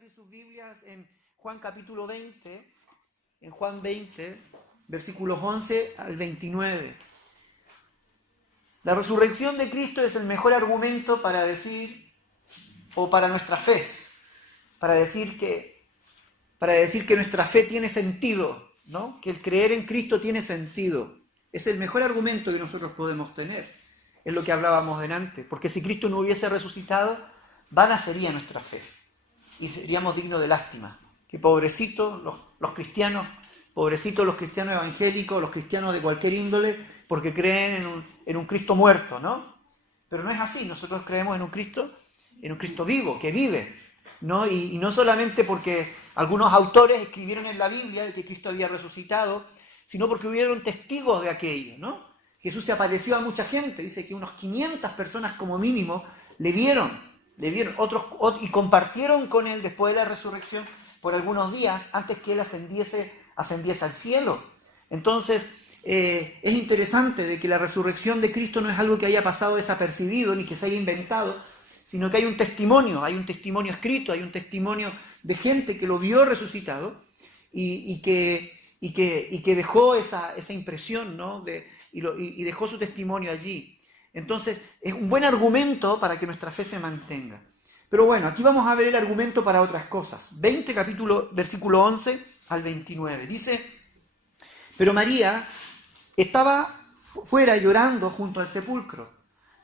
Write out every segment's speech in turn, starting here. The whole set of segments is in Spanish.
abrir sus Biblias en Juan capítulo 20, en Juan 20, versículos 11 al 29. La resurrección de Cristo es el mejor argumento para decir, o para nuestra fe, para decir que nuestra fe tiene sentido, ¿no? Que el creer en Cristo tiene sentido. Es el mejor argumento que nosotros podemos tener. Es lo que hablábamos delante. Porque si Cristo no hubiese resucitado, vana sería nuestra fe. Y seríamos dignos de lástima. Que pobrecitos los cristianos, pobrecitos los cristianos evangélicos, los cristianos de cualquier índole, porque creen en un Cristo muerto, ¿no? Pero no es así. Nosotros creemos en un Cristo vivo, que vive, ¿no? Y no solamente porque algunos autores escribieron en la Biblia que Cristo había resucitado, sino porque hubieron testigos de aquello, ¿no? Jesús se apareció a mucha gente, dice que unos 500 personas como mínimo le vieron, otros y compartieron con él después de la resurrección por algunos días antes que él ascendiese al cielo. Entonces, es interesante de que la resurrección de Cristo no es algo que haya pasado desapercibido ni que se haya inventado, sino que hay un testimonio escrito, hay un testimonio de gente que lo vio resucitado y que dejó esa impresión, ¿no? Y dejó su testimonio allí. Entonces, es un buen argumento para que nuestra fe se mantenga. Pero bueno, aquí vamos a ver el argumento para otras cosas. 20, versículo 11 al 29. Dice, pero María estaba fuera llorando junto al sepulcro.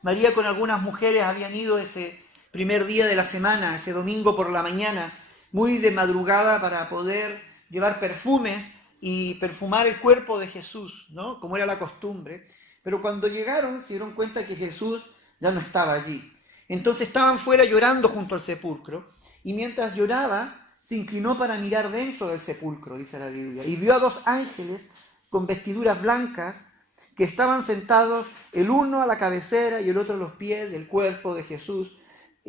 María con algunas mujeres habían ido ese primer día de la semana, ese domingo por la mañana, muy de madrugada para poder llevar perfumes y perfumar el cuerpo de Jesús, ¿no? Como era la costumbre. Pero cuando llegaron se dieron cuenta que Jesús ya no estaba allí. Entonces estaban fuera llorando junto al sepulcro y mientras lloraba se inclinó para mirar dentro del sepulcro, dice la Biblia, y vio a dos ángeles con vestiduras blancas que estaban sentados el uno a la cabecera y el otro a los pies del cuerpo de Jesús,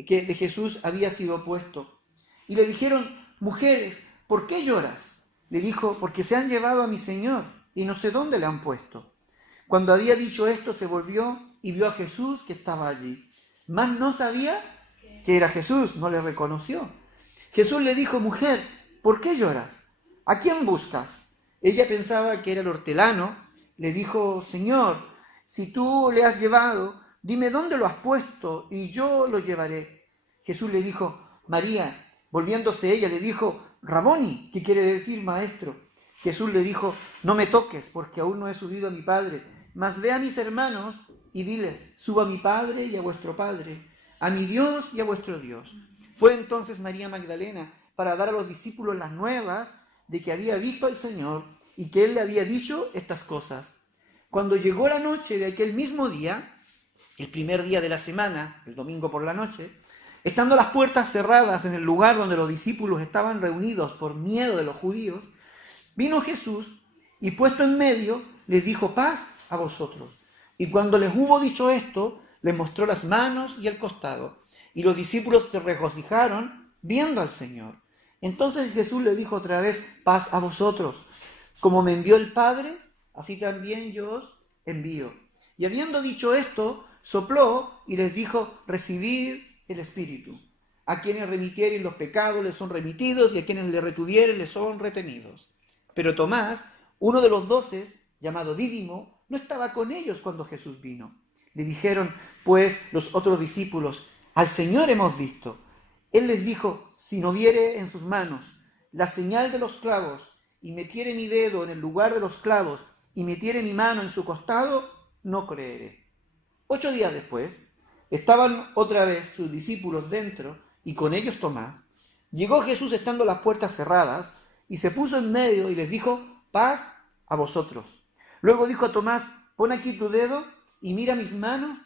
que de Jesús había sido puesto. Y le dijeron, mujeres, ¿por qué lloras? Le dijo, porque se han llevado a mi Señor y no sé dónde le han puesto. Cuando había dicho esto, se volvió y vio a Jesús que estaba allí. Mas no sabía que era Jesús, no le reconoció. Jesús le dijo, mujer, ¿por qué lloras? ¿A quién buscas? Ella pensaba que era el hortelano. Le dijo, Señor, si tú le has llevado, dime dónde lo has puesto y yo lo llevaré. Jesús le dijo, María. Volviéndose ella, le dijo, Raboni, ¿qué quiere decir maestro? Jesús le dijo, no me toques, porque aún no he subido a mi Padre, mas ve a mis hermanos y diles, subo a mi Padre y a vuestro Padre, a mi Dios y a vuestro Dios. Fue entonces María Magdalena para dar a los discípulos las nuevas de que había visto al Señor y que Él le había dicho estas cosas. Cuando llegó la noche de aquel mismo día, el primer día de la semana, el domingo por la noche, estando las puertas cerradas en el lugar donde los discípulos estaban reunidos por miedo de los judíos, vino Jesús y puesto en medio les dijo, paz a vosotros. Y cuando les hubo dicho esto, les mostró las manos y el costado. Y los discípulos se regocijaron viendo al Señor. Entonces Jesús le dijo otra vez, paz a vosotros. Como me envió el Padre, así también yo os envío. Y habiendo dicho esto, sopló y les dijo, recibid el Espíritu. A quienes remitieren los pecados les son remitidos y a quienes le retuvieren les son retenidos. Pero Tomás, uno de los 12, llamado Dídimo, no estaba con ellos cuando Jesús vino. Le dijeron, pues, los otros discípulos, al Señor hemos visto. Él les dijo, si no viere en sus manos la señal de los clavos y metiere mi dedo en el lugar de los clavos y metiere mi mano en su costado, no creeré. 8 días después, estaban otra vez sus discípulos dentro y con ellos Tomás. Llegó Jesús estando las puertas cerradas y se puso en medio y les dijo, paz a vosotros. Luego dijo a Tomás, pon aquí tu dedo y mira mis manos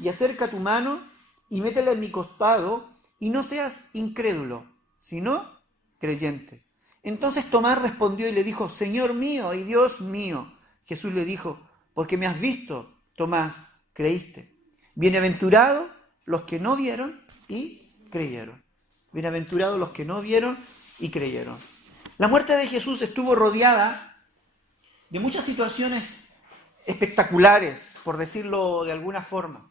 y acerca tu mano y métela en mi costado y no seas incrédulo, sino creyente. Entonces Tomás respondió y le dijo, Señor mío y Dios mío. Jesús le dijo, porque me has visto, Tomás, creíste. Bienaventurados los que no vieron y creyeron. Bienaventurados los que no vieron y creyeron. La muerte de Jesús estuvo rodeada de muchas situaciones espectaculares, por decirlo de alguna forma.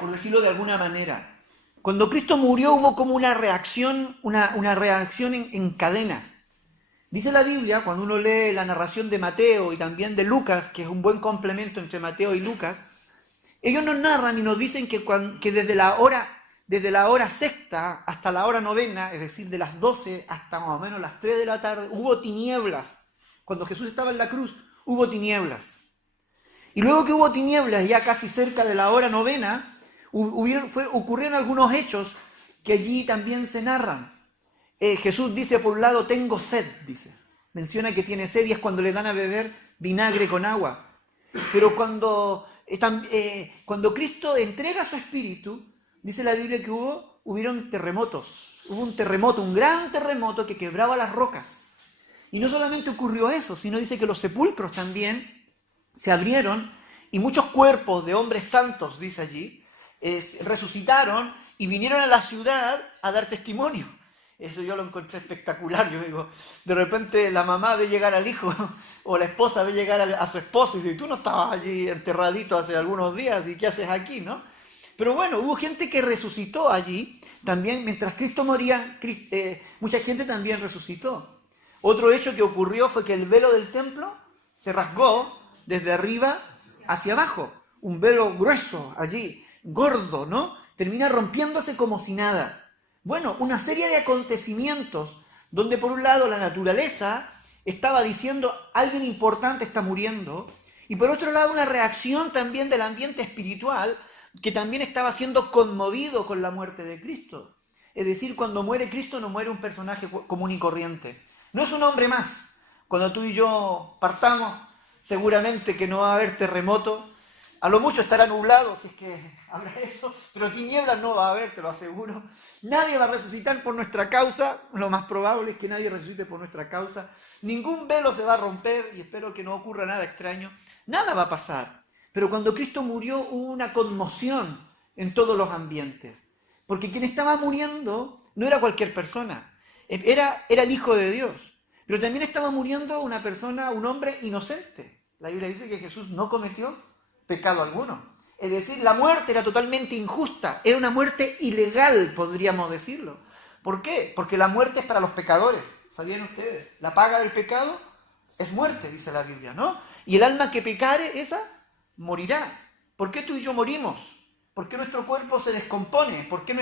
por decirlo de alguna manera. Cuando Cristo murió hubo como una reacción en cadenas. Dice la Biblia, cuando uno lee la narración de Mateo y también de Lucas, que es un buen complemento entre Mateo y Lucas, ellos nos narran y nos dicen que desde la hora sexta hasta la hora novena, es decir, de las 12 hasta más o menos las 3 de la tarde, hubo tinieblas. Cuando Jesús estaba en la cruz, hubo tinieblas. Y luego que hubo tinieblas, ya casi cerca de la hora novena, ocurrieron algunos hechos que allí también se narran. Jesús dice por un lado, tengo sed, dice. Menciona que tiene sed y es cuando le dan a beber vinagre con agua. Pero cuando Cristo entrega su espíritu, dice la Biblia que hubieron terremotos. Hubo un terremoto, un gran terremoto que quebraba las rocas. Y no solamente ocurrió eso, sino dice que los sepulcros también se abrieron y muchos cuerpos de hombres santos, dice allí, resucitaron y vinieron a la ciudad a dar testimonio. Eso yo lo encontré espectacular. Yo digo, de repente la mamá ve llegar al hijo o la esposa ve llegar a su esposo y dice, tú no estabas allí enterradito hace algunos días y ¿qué haces aquí, no? Pero bueno, hubo gente que resucitó allí también. Mientras Cristo moría, mucha gente también resucitó. Otro hecho que ocurrió fue que el velo del templo se rasgó desde arriba hacia abajo. Un velo grueso allí, gordo, ¿no? Termina rompiéndose como si nada. Bueno, una serie de acontecimientos donde por un lado la naturaleza estaba diciendo alguien importante está muriendo y por otro lado una reacción también del ambiente espiritual que también estaba siendo conmovido con la muerte de Cristo. Es decir, cuando muere Cristo no muere un personaje común y corriente. No es un hombre más. Cuando tú y yo partamos, seguramente que no va a haber terremoto. A lo mucho estará nublado, si es que habrá eso, pero tinieblas no va a haber, te lo aseguro. Nadie va a resucitar por nuestra causa, lo más probable es que nadie resucite por nuestra causa. Ningún velo se va a romper y espero que no ocurra nada extraño. Nada va a pasar. Pero cuando Cristo murió hubo una conmoción en todos los ambientes. Porque quien estaba muriendo no era cualquier persona, era el Hijo de Dios. Pero también estaba muriendo una persona, un hombre inocente. La Biblia dice que Jesús no cometió pecado alguno. Es decir, la muerte era totalmente injusta, era una muerte ilegal, podríamos decirlo. ¿Por qué? Porque la muerte es para los pecadores, ¿sabían ustedes? La paga del pecado es muerte, dice la Biblia, ¿no? Y el alma que pecare, esa morirá. ¿Por qué tú y yo morimos? ¿Por qué nuestro cuerpo se descompone? ¿Por qué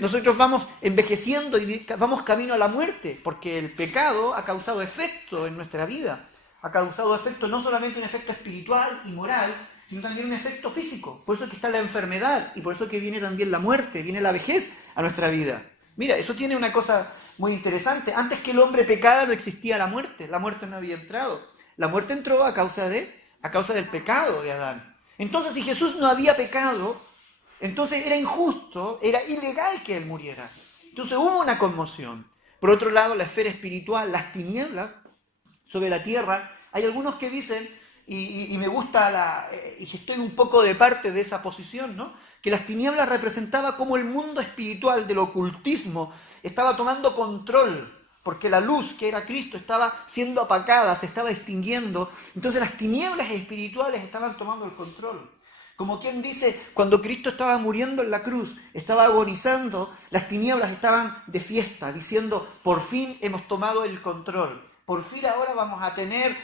nosotros vamos envejeciendo y vamos camino a la muerte? Porque el pecado ha causado efecto en nuestra vida. Ha causado efecto, no solamente un efecto espiritual y moral, sino también un efecto físico. Por eso es que está la enfermedad y por eso es que viene también la muerte, viene la vejez a nuestra vida. Mira, eso tiene una cosa muy interesante. Antes que el hombre pecara no existía la muerte no había entrado. La muerte entró a causa del pecado de Adán. Entonces, si Jesús no había pecado, entonces era injusto, era ilegal que él muriera. Entonces hubo una conmoción. Por otro lado, la esfera espiritual, las tinieblas sobre la tierra, hay algunos que dicen, y me gusta, y estoy un poco de parte de esa posición, ¿no? Que las tinieblas representaba cómo el mundo espiritual del ocultismo estaba tomando control, porque la luz que era Cristo estaba siendo apagada, se estaba extinguiendo. Entonces las tinieblas espirituales estaban tomando el control. Como quien dice, cuando Cristo estaba muriendo en la cruz, estaba agonizando, las tinieblas estaban de fiesta, diciendo, por fin hemos tomado el control. Por fin ahora vamos a tener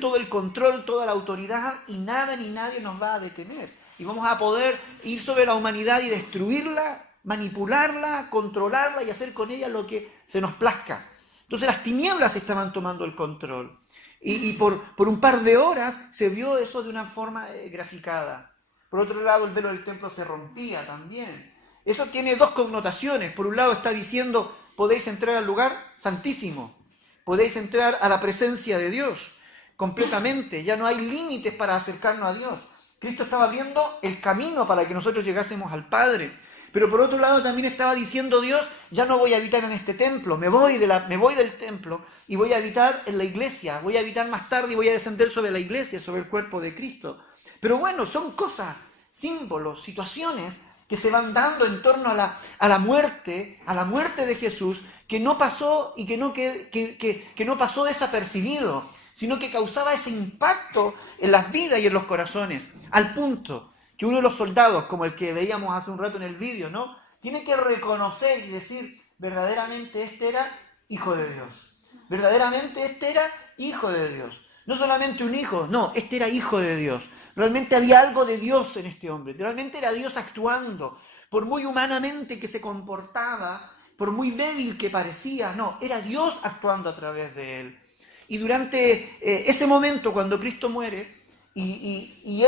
todo el control, toda la autoridad y nada ni nadie nos va a detener. Y vamos a poder ir sobre la humanidad y destruirla, manipularla, controlarla y hacer con ella lo que se nos plazca. Entonces las tinieblas estaban tomando el control. Y por un par de horas se vio eso de una forma graficada. Por otro lado, el velo del templo se rompía también. Eso tiene dos connotaciones. Por un lado está diciendo, podéis entrar al lugar santísimo. Podéis entrar a la presencia de Dios completamente. Ya no hay límites para acercarnos a Dios. Cristo estaba abriendo el camino para que nosotros llegásemos al Padre. Pero por otro lado también estaba diciendo Dios, ya no voy a habitar en este templo, me voy del templo y voy a habitar en la iglesia. Voy a habitar más tarde y voy a descender sobre la iglesia, sobre el cuerpo de Cristo. Pero bueno, son cosas, símbolos, situaciones que se van dando en torno a la muerte de Jesús, que no pasó y que no pasó desapercibido, sino que causaba ese impacto en las vidas y en los corazones, al punto que uno de los soldados, como el que veíamos hace un rato en el vídeo, ¿no? Tiene que reconocer y decir, verdaderamente este era hijo de Dios. Verdaderamente este era hijo de Dios. No solamente un hijo, no, este era hijo de Dios. Realmente había algo de Dios en este hombre. Realmente era Dios actuando. Por muy humanamente que se comportaba, por muy débil que parecía, no, era Dios actuando a través de él. Y durante ese momento, cuando Cristo muere, y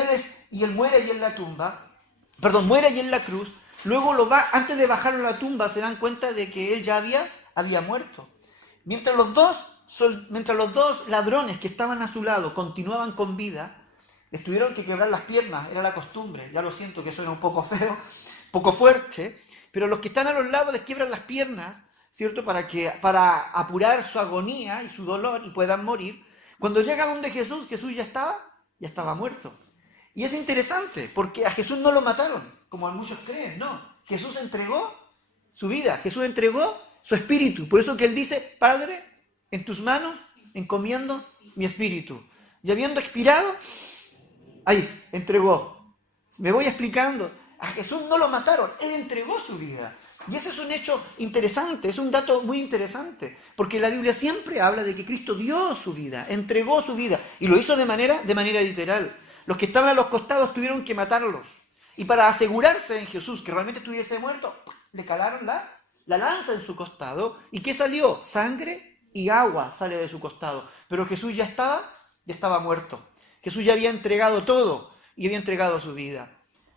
él muere allí en la tumba, muere allí en la cruz, luego antes de bajar a la tumba se dan cuenta de que él ya había muerto. Mientras los dos ladrones que estaban a su lado continuaban con vida, les tuvieron que quebrar las piernas, era la costumbre, ya lo siento que suena un poco feo, poco fuerte, pero los que están a los lados les quiebran las piernas, ¿cierto? Para apurar su agonía y su dolor y puedan morir. Cuando llega donde Jesús ya estaba muerto. Y es interesante, porque a Jesús no lo mataron, como muchos creen, no. Jesús entregó su vida, Jesús entregó su espíritu. Por eso que él dice, Padre, en tus manos encomiendo mi espíritu. Y habiendo expirado, ahí, entregó. Me voy explicando. A Jesús no lo mataron, él entregó su vida. Y ese es un hecho interesante, es un dato muy interesante, porque la Biblia siempre habla de que Cristo dio su vida, entregó su vida, y lo hizo de manera literal. Los que estaban a los costados tuvieron que matarlos. Y para asegurarse en Jesús que realmente estuviese muerto, le calaron la lanza en su costado. ¿Y qué salió? Sangre y agua sale de su costado. Pero Jesús ya estaba muerto. Jesús ya había entregado todo y había entregado su vida.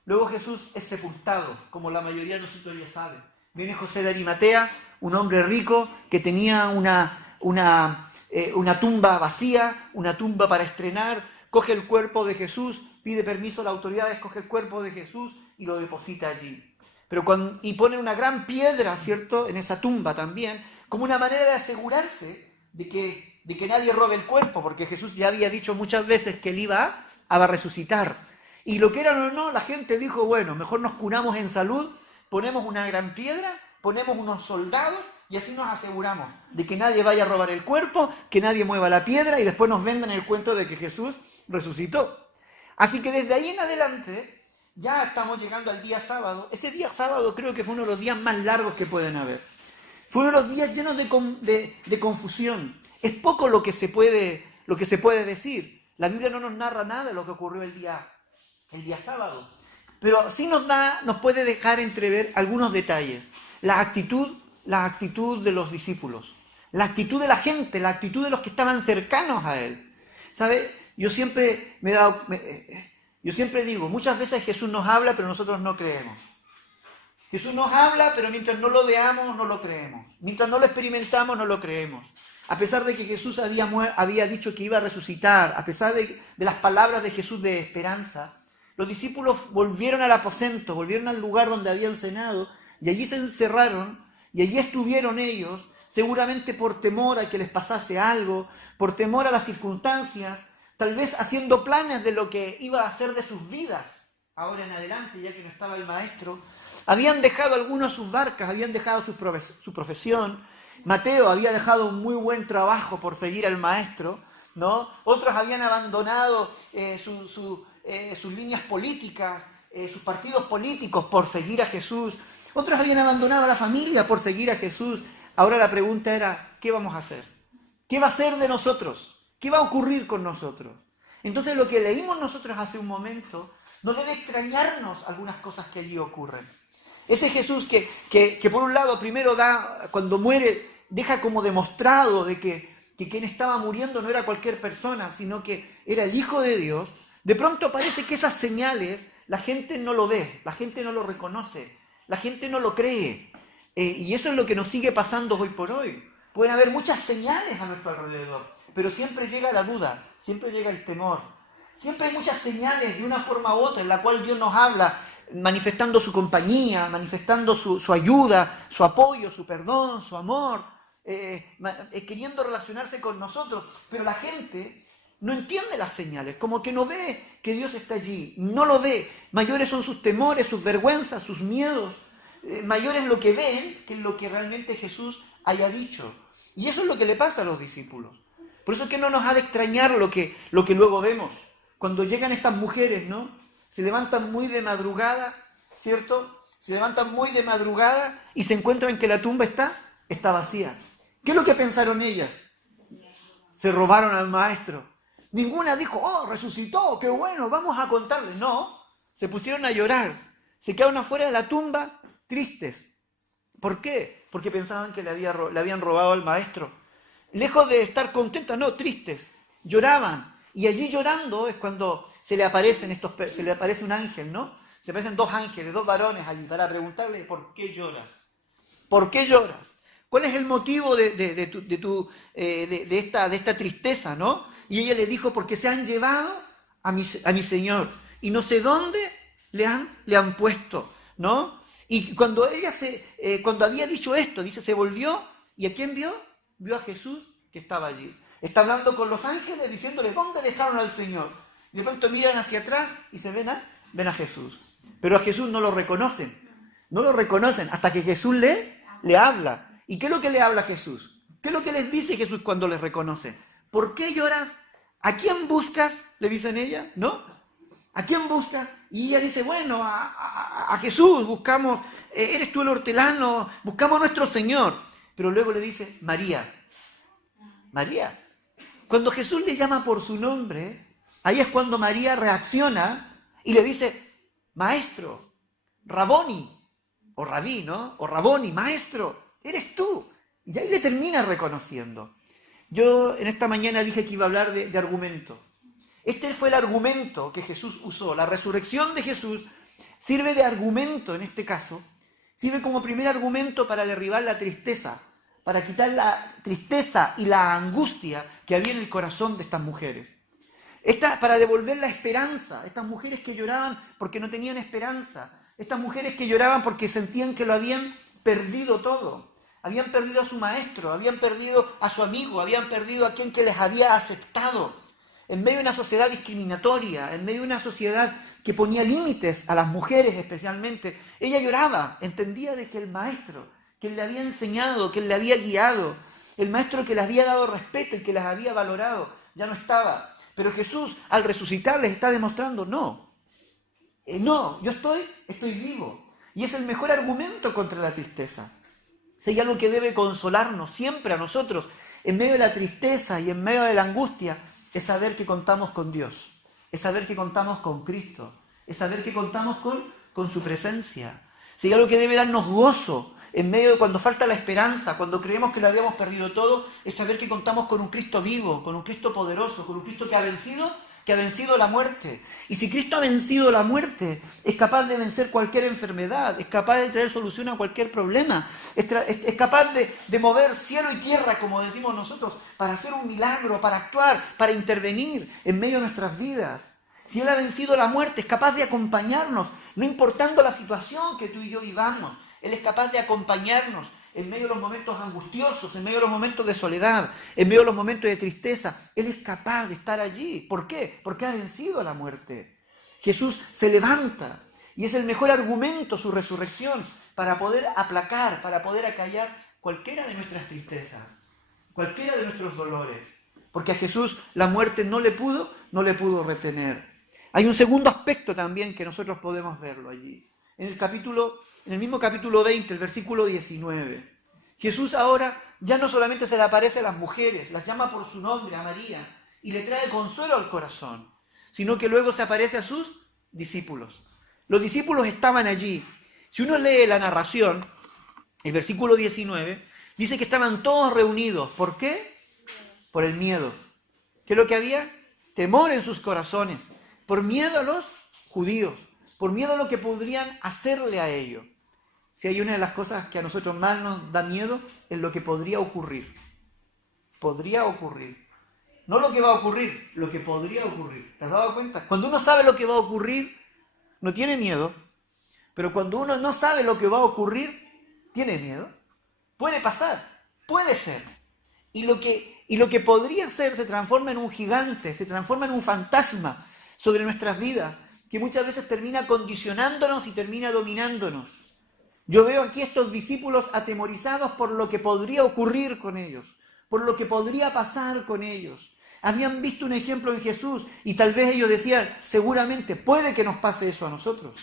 Luego Jesús es sepultado, como la mayoría de nosotros ya saben. Viene José de Arimatea, un hombre rico que tenía una tumba vacía, una tumba para estrenar, coge el cuerpo de Jesús, pide permiso a las autoridades, coge el cuerpo de Jesús y lo deposita allí. Y pone una gran piedra, ¿cierto?, en esa tumba también, como una manera de asegurarse de que nadie robe el cuerpo, porque Jesús ya había dicho muchas veces que él iba a resucitar. Y lo que eran o no, la gente dijo, bueno, mejor nos curamos en salud, ponemos una gran piedra, ponemos unos soldados y así nos aseguramos de que nadie vaya a robar el cuerpo, que nadie mueva la piedra y después nos vendan el cuento de que Jesús resucitó. Así que desde ahí en adelante ya estamos llegando al día sábado. Ese día sábado creo que fue uno de los días más largos que pueden haber. Fue uno de los días llenos de confusión. Es poco lo que se puede decir. La Biblia no nos narra nada de lo que ocurrió el día sábado. Pero sí nos puede dejar entrever algunos detalles. La actitud de los discípulos. La actitud de la gente, la actitud de los que estaban cercanos a él. ¿Sabe? Yo siempre digo, muchas veces Jesús nos habla, pero nosotros no creemos. Jesús nos habla, pero mientras no lo veamos, no lo creemos. Mientras no lo experimentamos, no lo creemos. A pesar de que Jesús había dicho que iba a resucitar, a pesar de las palabras de Jesús de esperanza, los discípulos volvieron al aposento, volvieron al lugar donde habían cenado, y allí se encerraron, y allí estuvieron ellos, seguramente por temor a que les pasase algo, por temor a las circunstancias, tal vez haciendo planes de lo que iba a hacer de sus vidas, ahora en adelante, ya que no estaba el maestro. Habían dejado algunos sus barcas, habían dejado su profesión. Mateo había dejado un muy buen trabajo por seguir al maestro, ¿no? Otros habían abandonado sus líneas políticas, sus partidos políticos por seguir a Jesús. Otros habían abandonado a la familia por seguir a Jesús. Ahora la pregunta era, ¿qué vamos a hacer? ¿Qué va a ser de nosotros? ¿Qué va a ocurrir con nosotros? Entonces lo que leímos nosotros hace un momento no debe extrañarnos algunas cosas que allí ocurren. Ese Jesús que por un lado primero cuando muere, deja como demostrado de que quien estaba muriendo no era cualquier persona, sino que era el Hijo de Dios. De pronto parece que esas señales la gente no lo ve, la gente no lo reconoce, la gente no lo cree. Y eso es lo que nos sigue pasando hoy por hoy. Pueden haber muchas señales a nuestro alrededor, pero siempre llega la duda, siempre llega el temor. Siempre hay muchas señales de una forma u otra en la cual Dios nos habla, manifestando su compañía, manifestando su ayuda, su apoyo, su perdón, su amor, queriendo relacionarse con nosotros. Pero la gente no entiende las señales, como que no ve que Dios está allí, no lo ve. Mayores son sus temores, sus vergüenzas, sus miedos. Mayor es lo que ven que lo que realmente Jesús haya dicho. Y eso es lo que le pasa a los discípulos. Por eso es que no nos ha de extrañar lo que luego vemos. Cuando llegan estas mujeres, ¿no? se levantan muy de madrugada, ¿cierto? Se levantan muy de madrugada y se encuentran que la tumba está vacía. ¿Qué es lo que pensaron ellas? Se robaron al maestro. Ninguna dijo, oh, resucitó, qué bueno, vamos a contarle. No, se pusieron a llorar. Se quedaron afuera de la tumba tristes. ¿Por qué? Porque pensaban que le habían robado al maestro. Lejos de estar contentas, no, tristes. Lloraban. Y allí llorando es cuando se le aparece un ángel, ¿no? Se aparecen dos ángeles, dos varones allí para preguntarle, ¿por qué lloras? ¿Por qué lloras? ¿Cuál es el motivo de esta tristeza, no? Y ella le dijo, porque se han llevado a mi Señor y no sé dónde le han puesto, ¿no? Y cuando cuando había dicho esto, dice, se volvió, ¿y a quién vio? Vio a Jesús que estaba allí. Está hablando con los ángeles diciéndole, ¿dónde dejaron al Señor? Y de pronto miran hacia atrás y se ven a Jesús. Pero a Jesús no lo reconocen. No lo reconocen hasta que Jesús le habla. ¿Y qué es lo que le habla Jesús? ¿Qué es lo que les dice Jesús cuando les reconoce? ¿Por qué lloras? ¿A quién buscas? Le dicen ella, ¿no? ¿A quién buscas? Y ella dice, bueno, a Jesús buscamos, eres tú el hortelano, buscamos a nuestro Señor. Pero luego le dice, María. María. Cuando Jesús le llama por su nombre, ahí es cuando María reacciona y le dice, maestro, Raboni, o rabí, ¿no? O Raboni, maestro, eres tú. Y ahí le termina reconociendo. Yo en esta mañana dije que iba a hablar de argumento. Este fue el argumento que Jesús usó. La resurrección de Jesús sirve de argumento en este caso. Sirve como primer argumento para derribar la tristeza, para quitar la tristeza y la angustia que había en el corazón de estas mujeres. Para devolver la esperanza, estas mujeres que lloraban porque no tenían esperanza, estas mujeres que lloraban porque sentían que lo habían perdido todo. Habían perdido a su maestro, habían perdido a su amigo, habían perdido a quien que les había aceptado. En medio de una sociedad discriminatoria, en medio de una sociedad que ponía límites a las mujeres especialmente, ella lloraba, entendía de que el maestro, que le había enseñado, que le había guiado, el maestro que les había dado respeto y que las había valorado, ya no estaba. Pero Jesús, al resucitar, les está demostrando, no, yo estoy vivo. Y es el mejor argumento contra la tristeza. Si hay algo que debe consolarnos siempre a nosotros, en medio de la tristeza y en medio de la angustia, es saber que contamos con Dios, es saber que contamos con Cristo, es saber que contamos con su presencia. Si hay algo que debe darnos gozo en medio de cuando falta la esperanza, cuando creemos que lo habíamos perdido todo, es saber que contamos con un Cristo vivo, con un Cristo poderoso, con un Cristo que ha vencido la muerte. Y si Cristo ha vencido la muerte, es capaz de vencer cualquier enfermedad, es capaz de traer solución a cualquier problema, es capaz de mover cielo y tierra, como decimos nosotros, para hacer un milagro, para actuar, para intervenir en medio de nuestras vidas. Si Él ha vencido la muerte, es capaz de acompañarnos, no importando la situación que tú y yo vivamos. Él es capaz de acompañarnos en medio de los momentos angustiosos, en medio de los momentos de soledad, en medio de los momentos de tristeza. Él es capaz de estar allí. ¿Por qué? Porque ha vencido la muerte. Jesús se levanta y es el mejor argumento su resurrección para poder aplacar, para poder acallar cualquiera de nuestras tristezas, cualquiera de nuestros dolores. Porque a Jesús la muerte no le pudo retener. Hay un segundo aspecto también que nosotros podemos verlo allí. En el mismo capítulo 20, el versículo 19. Jesús ahora ya no solamente se le aparece a las mujeres, las llama por su nombre, a María, y le trae consuelo al corazón, sino que luego se aparece a sus discípulos. Los discípulos estaban allí. Si uno lee la narración, el versículo 19, dice que estaban todos reunidos. ¿Por qué? Por el miedo. ¿Qué es lo que había? Temor en sus corazones, por miedo a los judíos, por miedo a lo que podrían hacerle a ellos. Si hay una de las cosas que a nosotros más nos da miedo, es lo que podría ocurrir. Podría ocurrir. No lo que va a ocurrir, lo que podría ocurrir. ¿Te has dado cuenta? Cuando uno sabe lo que va a ocurrir, no tiene miedo. Pero cuando uno no sabe lo que va a ocurrir, tiene miedo. Puede pasar, puede ser. Y lo que podría ser se transforma en un gigante, se transforma en un fantasma sobre nuestras vidas, que muchas veces termina condicionándonos y termina dominándonos. Yo veo aquí estos discípulos atemorizados por lo que podría ocurrir con ellos, por lo que podría pasar con ellos. habían visto un ejemplo en Jesús y tal vez ellos decían, seguramente puede que nos pase eso a nosotros.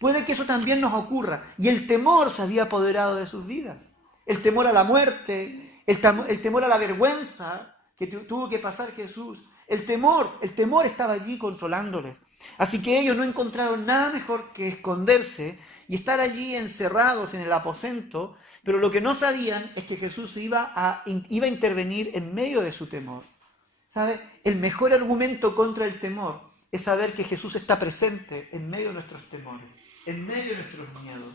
Puede que eso también nos ocurra. Y el temor se había apoderado de sus vidas. El temor a la muerte, el temor a la vergüenza que tuvo que pasar Jesús. El temor estaba allí controlándoles. Así que ellos no encontraron nada mejor que esconderse y estar allí encerrados en el aposento, pero lo que no sabían es que Jesús iba a intervenir en medio de su temor. ¿Sabe? El mejor argumento contra el temor es saber que Jesús está presente en medio de nuestros temores, en medio de nuestros miedos.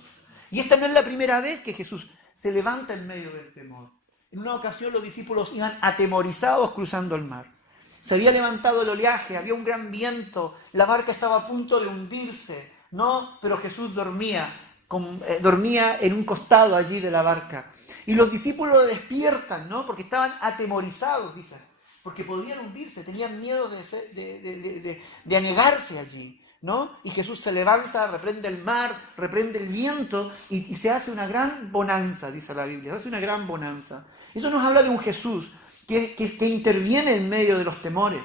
Y esta no es la primera vez que Jesús se levanta en medio del temor. En una ocasión los discípulos iban atemorizados cruzando el mar. Se había levantado el oleaje, había un gran viento, la barca estaba a punto de hundirse, ¿no? Pero Jesús dormía en un costado allí de la barca. Y los discípulos lo despiertan, ¿no? Porque estaban atemorizados, dicen, porque podían hundirse, tenían miedo de anegarse allí, ¿no? Y Jesús se levanta, reprende el mar, reprende el viento y se hace una gran bonanza, dice la Biblia, se hace una gran bonanza. Eso nos habla de un Jesús que interviene en medio de los temores,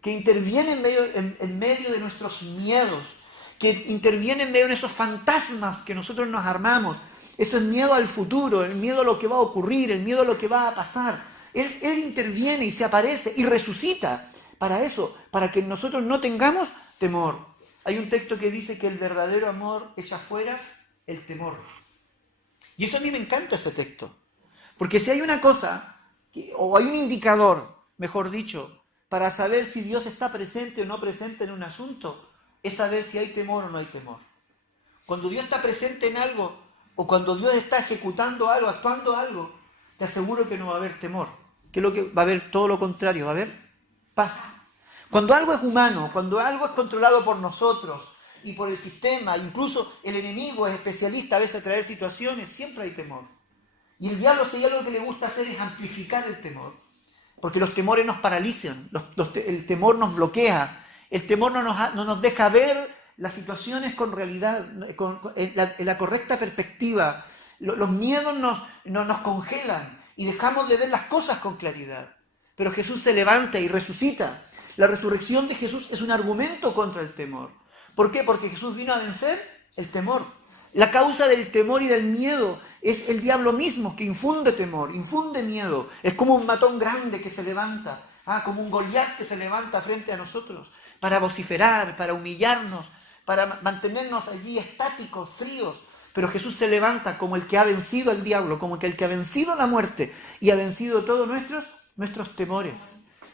que interviene en medio de nuestros miedos, que interviene en medio de esos fantasmas que nosotros nos armamos, eso es miedo al futuro, el miedo a lo que va a ocurrir, el miedo a lo que va a pasar. Él interviene y se aparece y resucita para eso, para que nosotros no tengamos temor. Hay un texto que dice que el verdadero amor echa fuera el temor. Y eso a mí me encanta ese texto, porque si hay una cosa, o hay un indicador, mejor dicho, para saber si Dios está presente o no presente en un asunto, es saber si hay temor o no hay temor. Cuando Dios está presente en algo, o cuando Dios está ejecutando algo, actuando algo, te aseguro que no va a haber temor. Que es lo que va a haber todo lo contrario, va a haber paz. Cuando algo es humano, cuando algo es controlado por nosotros y por el sistema, incluso el enemigo es especialista a veces a traer situaciones, siempre hay temor. Y el diablo, si hay algo que le gusta hacer, es amplificar el temor. Porque los temores nos paralizan, el temor nos bloquea, el temor no nos deja ver las situaciones con realidad, en la correcta perspectiva. Los miedos nos congelan y dejamos de ver las cosas con claridad. Pero Jesús se levanta y resucita. La resurrección de Jesús es un argumento contra el temor. ¿Por qué? Porque Jesús vino a vencer el temor. La causa del temor y del miedo es el diablo mismo que infunde temor, infunde miedo. Es como un matón grande que se levanta, como un Goliat que se levanta frente a nosotros para vociferar, para humillarnos, para mantenernos allí estáticos, fríos. Pero Jesús se levanta como el que ha vencido al diablo, como el que ha vencido la muerte y ha vencido todos nuestros temores.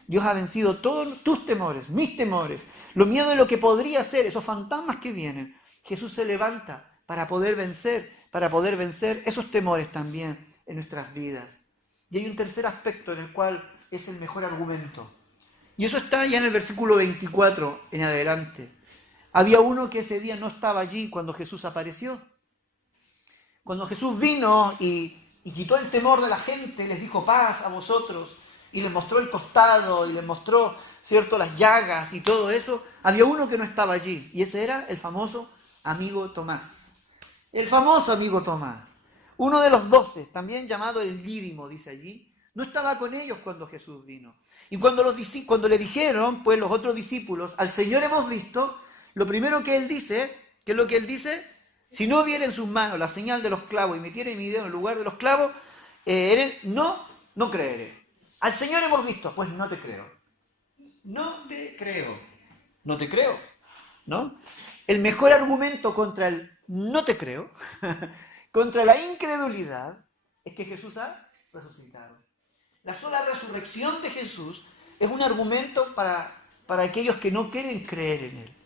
Dios ha vencido todos tus temores, mis temores, los miedos de lo que podría ser, esos fantasmas que vienen. Jesús se levanta para poder vencer esos temores también en nuestras vidas. Y hay un tercer aspecto en el cual es el mejor argumento. Y eso está ya en el versículo 24 en adelante. Había uno que ese día no estaba allí cuando Jesús apareció. Cuando Jesús vino y quitó el temor de la gente, les dijo paz a vosotros, y les mostró el costado, y les mostró, ¿cierto?, las llagas y todo eso, había uno que no estaba allí, y ese era el famoso amigo Tomás. El famoso amigo Tomás, uno de los 12, también llamado el Dídimo, dice allí, no estaba con ellos cuando Jesús vino. Y cuando le dijeron, pues los otros discípulos, al Señor hemos visto, lo primero que él dice, ¿qué es lo que él dice? Si no viera en sus manos la señal de los clavos y metiera mi dedo en el lugar de los clavos, no creeré. Al Señor hemos visto, pues no te creo. No te creo. No te creo. ¿No? El mejor argumento contra el no te creo, contra la incredulidad, es que Jesús ha resucitado. La sola resurrección de Jesús es un argumento para aquellos que no quieren creer en Él.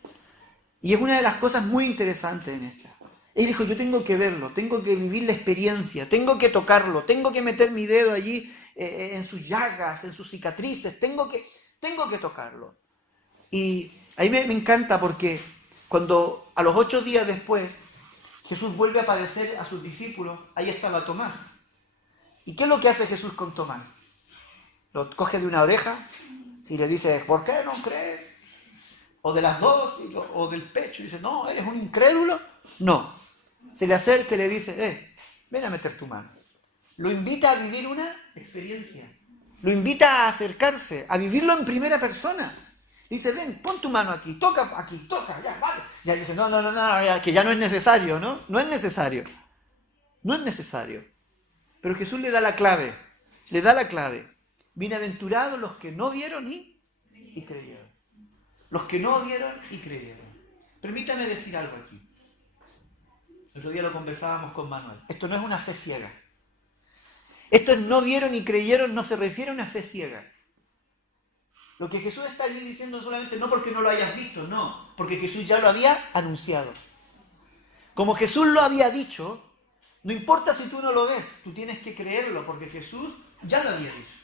Y es una de las cosas muy interesantes en esta. Él dijo, yo tengo que verlo, tengo que vivir la experiencia, tengo que tocarlo, tengo que meter mi dedo allí en sus llagas, en sus cicatrices, tengo que tocarlo. Y a mí me encanta porque cuando a los 8 días después Jesús vuelve a aparecer a sus discípulos, ahí estaba Tomás. ¿Y qué es lo que hace Jesús con Tomás? Lo coge de una oreja y le dice, ¿por qué no crees? O de las dos, o del pecho. Y dice, no, ¿eres un incrédulo? No. Se le acerca y le dice, ven a meter tu mano. Lo invita a vivir una experiencia. Lo invita a acercarse, a vivirlo en primera persona. Dice, ven, pon tu mano aquí, toca, ya, vale. Ya dice, no, ya, que ya no es necesario, ¿no? No es necesario. No es necesario. Pero Jesús le da la clave. Le da la clave. Bienaventurados los que no vieron y creyeron. Los que no vieron y creyeron. Permítame decir algo aquí. El otro día lo conversábamos con Manuel. Esto no es una fe ciega. Esto es no vieron y creyeron, no se refiere a una fe ciega. Lo que Jesús está allí diciendo solamente no porque no lo hayas visto, no, porque Jesús ya lo había anunciado. Como Jesús lo había dicho, no importa si tú no lo ves, tú tienes que creerlo, porque Jesús ya lo había dicho.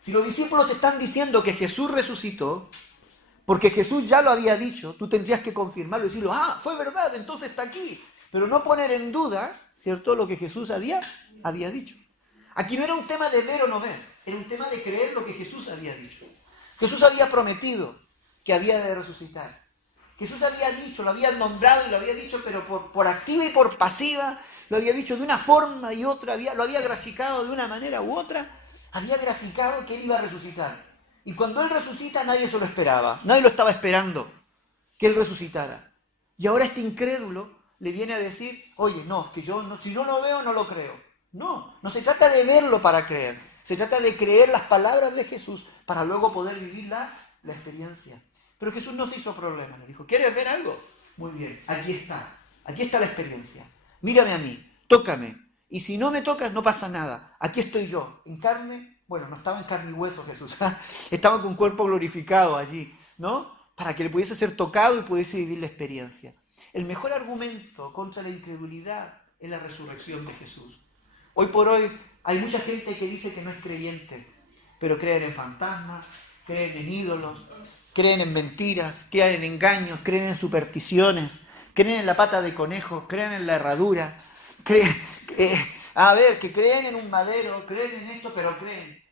Si los discípulos te están diciendo que Jesús resucitó, porque Jesús ya lo había dicho, tú tendrías que confirmarlo y decirlo, fue verdad, entonces está aquí. Pero no poner en duda, ¿cierto?, lo que Jesús había dicho. Aquí no era un tema de ver o no ver, era un tema de creer lo que Jesús había dicho. Jesús había prometido que había de resucitar. Jesús había dicho, lo había nombrado y lo había dicho, pero por activa y por pasiva, lo había dicho de una forma y otra, lo había graficado de una manera u otra, había graficado que Él iba a resucitar. Y cuando Él resucita, nadie se lo esperaba, nadie lo estaba esperando, que Él resucitara. Y ahora este incrédulo le viene a decir, oye, no, que yo si no lo veo, no lo creo. No se trata de verlo para creer, se trata de creer las palabras de Jesús para luego poder vivir la experiencia. Pero Jesús no se hizo problema, le dijo, ¿quieres ver algo? Muy bien, aquí está la experiencia. Mírame a mí, tócame, y si no me tocas no pasa nada, aquí estoy yo, en carne, bueno, no estaba en carne y hueso Jesús, estaba con un cuerpo glorificado allí, ¿no? Para que le pudiese ser tocado y pudiese vivir la experiencia. El mejor argumento contra la incredulidad es la resurrección de Jesús. Hoy por hoy hay mucha gente que dice que no es creyente, pero creen en fantasmas, creen en ídolos, creen en mentiras, creen en engaños, creen en supersticiones, creen en la pata de conejo, creen en la herradura, que creen en un madero, creen en esto, pero creen.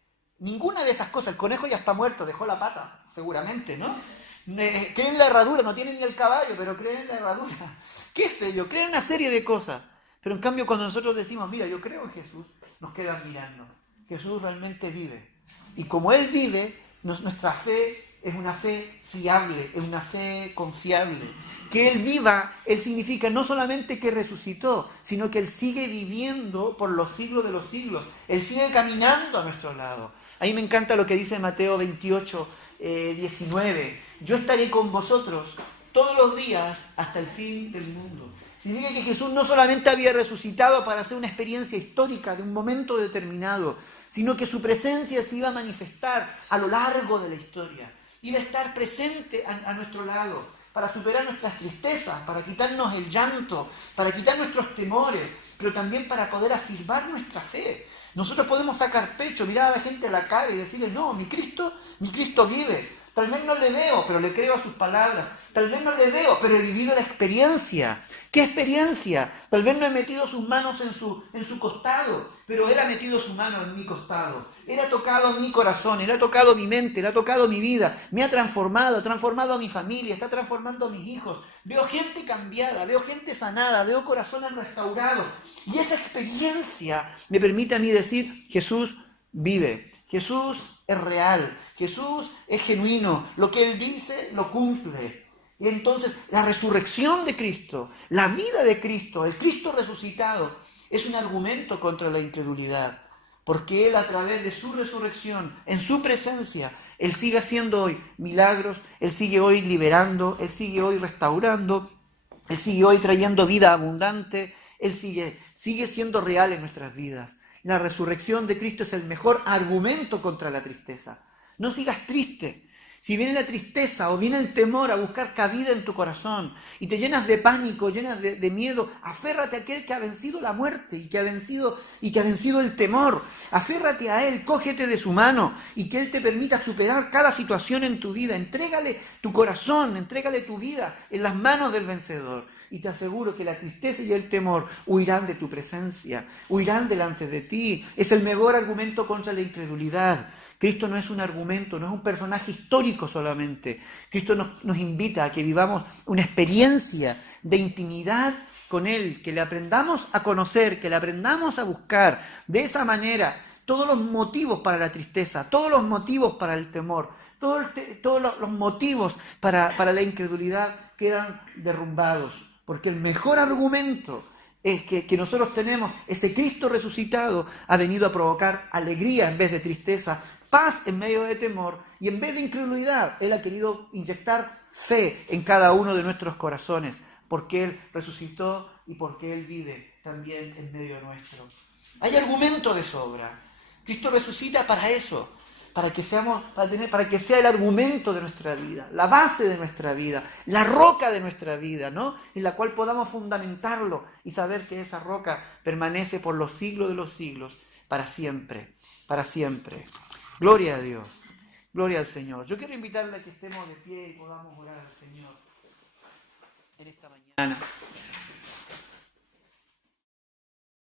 Ninguna de esas cosas, el conejo ya está muerto, dejó la pata, seguramente, ¿no? Creen en la herradura, no tienen ni el caballo, pero creen en la herradura. ¿Qué sé yo? Creen en una serie de cosas. Pero en cambio cuando nosotros decimos, mira, yo creo en Jesús, nos quedan mirando. Jesús realmente vive. Y como Él vive, nuestra fe es una fe fiable, es una fe confiable. Que Él viva, Él significa no solamente que resucitó, sino que Él sigue viviendo por los siglos de los siglos. Él sigue caminando a nuestro lado. A mí me encanta lo que dice Mateo 28, 19. Yo estaré con vosotros todos los días hasta el fin del mundo. Significa que Jesús no solamente había resucitado para hacer una experiencia histórica de un momento determinado, sino que su presencia se iba a manifestar a lo largo de la historia. Iba a estar presente a nuestro lado, para superar nuestras tristezas, para quitarnos el llanto, para quitar nuestros temores, pero también para poder afirmar nuestra fe. Nosotros podemos sacar pecho, mirar a la gente a la cara y decirle, no, mi Cristo vive. Tal vez no le veo, pero le creo a sus palabras. Tal vez no le veo, pero he vivido la experiencia. ¿Qué experiencia? Tal vez no he metido sus manos en su costado, pero Él ha metido su mano en mi costado. Él ha tocado mi corazón, Él ha tocado mi mente, Él ha tocado mi vida. Me ha transformado a mi familia, está transformando a mis hijos. Veo gente cambiada, veo gente sanada, veo corazones restaurados. Y esa experiencia me permite a mí decir, Jesús vive, Jesús es real, Jesús es genuino, lo que Él dice lo cumple. Y entonces la resurrección de Cristo, la vida de Cristo, el Cristo resucitado, es un argumento contra la incredulidad, porque Él a través de su resurrección, en su presencia, Él sigue haciendo hoy milagros, Él sigue hoy liberando, Él sigue hoy restaurando, Él sigue hoy trayendo vida abundante, Él sigue siendo real en nuestras vidas. La resurrección de Cristo es el mejor argumento contra la tristeza. No sigas triste. Si viene la tristeza o viene el temor a buscar cabida en tu corazón y te llenas de pánico, llenas de miedo, aférrate a aquel que ha vencido la muerte y que ha vencido el temor. Aférrate a Él, cógete de su mano y que Él te permita superar cada situación en tu vida. Entrégale tu corazón, entrégale tu vida en las manos del vencedor. Y te aseguro que la tristeza y el temor huirán de tu presencia, huirán delante de ti. Es el mejor argumento contra la incredulidad. Cristo no es un argumento, no es un personaje histórico solamente. Cristo nos invita a que vivamos una experiencia de intimidad con Él, que le aprendamos a conocer, que le aprendamos a buscar. De esa manera todos los motivos para la tristeza, todos los motivos para el temor, todos los motivos para la incredulidad quedan derrumbados, porque el mejor argumento es que nosotros tenemos, ese Cristo resucitado ha venido a provocar alegría en vez de tristeza, paz en medio de temor, y en vez de incredulidad, Él ha querido inyectar fe en cada uno de nuestros corazones, porque Él resucitó y porque Él vive también en medio nuestro. Hay argumento de sobra. Cristo resucita para eso, para que sea el argumento de nuestra vida, la base de nuestra vida, la roca de nuestra vida, ¿no? En la cual podamos fundamentarlo y saber que esa roca permanece por los siglos de los siglos, para siempre, para siempre. Gloria a Dios, gloria al Señor. Yo quiero invitarle a que estemos de pie y podamos orar al Señor en esta mañana.